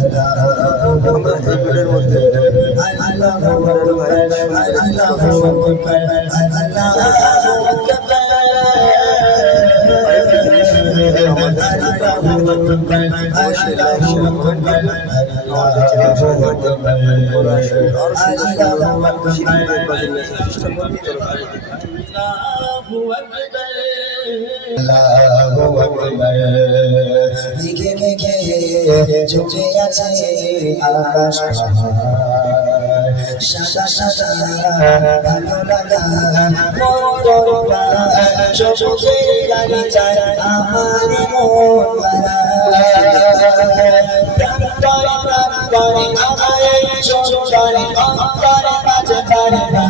আমরা এই ভিডিওর মধ্যে দিকে দিকে ঝুঁকে আছে আকাশ সাদা সাদা ভালো লাগা মন্দরবা সবুজে গাড়ি যায় আমার মন প্রাণ করে আমার এই সংসারে অন্তরে মাঝে পারে না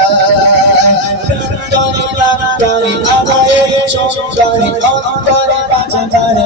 প্রান্তরে প্রান্তরে আমায় সংসারে অন্তরে বাঁচে তারে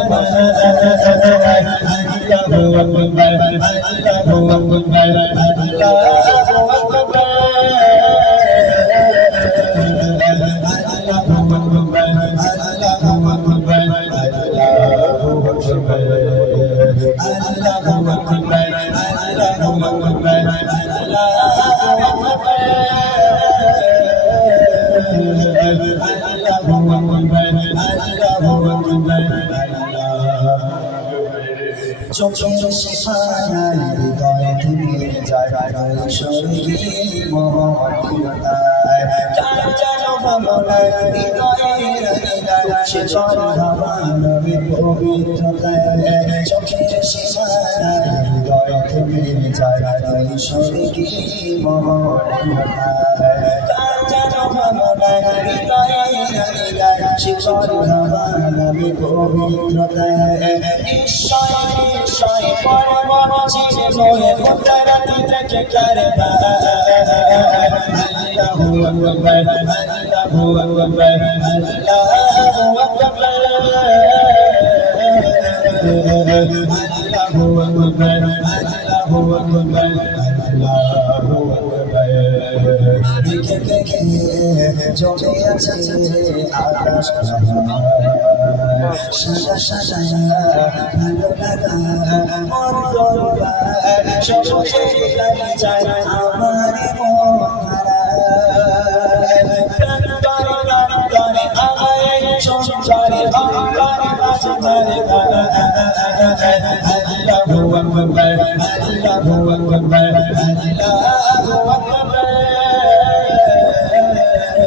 আল্লাহু আকবার আল্লাহু আকবার আল্লাহু আকবার চোখের সীমানায় হৃদয়ে থেকে যায় শরীরে মহত্বতায় যার যেন ভাবনায় হৃদয়ের হৃদয় সে চল মানবী পবিত্রতায় চোখের সীমানায় হৃদয়ে থেকে যায় শরীরে মহত্বতায় মানবী পবিত্রতায় নিশ্চয় নিশ্চয় পরম মোহে মুতারাতি থেকে করবা আল্লাহু আকবার আল্লাহু আকবার আল্লাহু আকবার আল্লাহু আকবার আল্লাহু আকবার আল্লাহু আকবার দেখে জমে আছে আকাশ সাদা সাদা ভালো লাগা মন্দরবা সবুজে লাগি যায় আমার মন প্রান্তরে প্রান্তরে আমায়